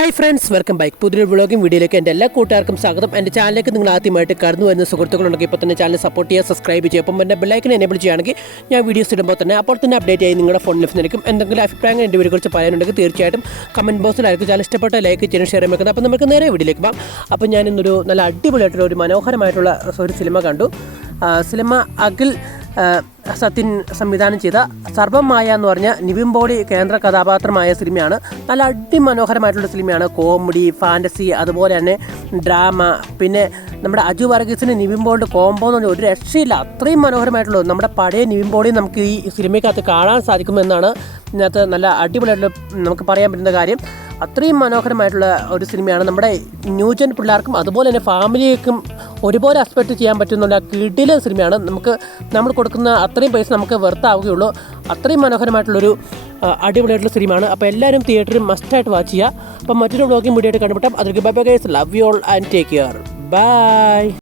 Hi friends, welcome back. പുതിയൊരു vlogging വീഡിയോയിലേക്ക് എൻ്റെ എല്ലാ കൂട്ടുകാർക്കും സ്വാഗതം. എൻ്റെ ചാനലിലേക്ക് നിങ്ങൾ ആദ്യമായിട്ട് കടന്നു വരുന്ന സുഹൃത്തുക്കളുണ്ടെങ്കിൽ ഇപ്പോൾ തന്നെ ചാനൽ സപ്പോർട്ട് ചെയ്യുക, സബ്സ്ക്രൈബ് ചെയ്യുക. അപ്പം എൻ്റെ ബെല്ലൈക്കൻ എനേബിൾ ചെയ്യുകയാണെങ്കിൽ ഞാൻ വീഡിയോസ് ഇടുമ്പോൾ തന്നെ അപ്പോൾ തന്നെ അപ്ഡേറ്റ് ആയി നിങ്ങളുടെ ഫോണിൽ ലഭിച്ചിരിക്കും. എന്തെങ്കിലും അഭിപ്രായങ്ങൾ എൻ്റെ വീഡിയോയെക്കുറിച്ച് പറയാനുണ്ടെങ്കിൽ തീർച്ചയായിട്ടും കമൻറ്റ് ബോക്സിലായിരിക്കും. ചാനൽ ഇഷ്ടപ്പെട്ട ലൈക്ക് ചെയ്യാൻ ഷെയർ ചെയ്യുന്നത്. അപ്പോൾ നമുക്ക് നേരെ വീഡിയോയിലേക്ക് പോകാം. അപ്പോൾ ഞാൻ ഇന്നൊരു നല്ല അടിപൊളിയായിട്ടുള്ള ഒരു മനോഹരമായിട്ടുള്ള ഒരു സിനിമ കണ്ടു. സിനിമ അഖിൽ സത്യൻ സംവിധാനം ചെയ്ത സർവമായ എന്ന് പറഞ്ഞ നിവിൻ പോളി കേന്ദ്ര കഥാപാത്രമായ സിനിമയാണ്. നല്ല അതിമനോഹരമായിട്ടുള്ള സിനിമയാണ്. കോമഡി, ഫാൻറ്റസി, അതുപോലെ തന്നെ ഡ്രാമ. പിന്നെ നമ്മുടെ അജു വർഗീസിന് നിവിൻ പോളിയുടെ കോംബോ എന്ന് പറഞ്ഞാൽ ഒരു രക്ഷയില്ല. അത്രയും മനോഹരമായിട്ടുള്ളത് നമ്മുടെ പഴയ നിവിൻ പോളി നമുക്ക് ഈ സിനിമയ്ക്കകത്ത് കാണാൻ സാധിക്കുമെന്നാണ് ഇതിനകത്ത് നല്ല അടിപൊളിയായിട്ടുള്ള നമുക്ക് പറയാൻ പറ്റുന്ന കാര്യം. അത്രയും മനോഹരമായിട്ടുള്ള ഒരു സിനിമയാണ്. നമ്മുടെ ന്യൂജൻ പിള്ളേർക്കും അതുപോലെ തന്നെ ഫാമിലിക്കും ഒരുപോലെ എക്സ്പെക്റ്റ് ചെയ്യാൻ പറ്റുന്ന കിടിലൻ സിനിമയാണ്. നമ്മൾ കൊടുക്കുന്ന അത്രയും പൈസ നമുക്ക് വെർത്താവുകയുള്ളൂ. അത്രയും മനോഹരമായിട്ടുള്ളൊരു അടിപൊളിയായിട്ടുള്ള സിനിമയാണ്. അപ്പോൾ എല്ലാവരും തിയേറ്ററിൽ മസ്റ്റായിട്ട് വാച്ച് ചെയ്യുക. അപ്പം മറ്റൊരു വ്ളോഗിംഗ് വീഡിയോ ആയിട്ട് കണ്ടുപിട്ടാം. അതൊക്കെ bye bye guys, love you all and take care. By.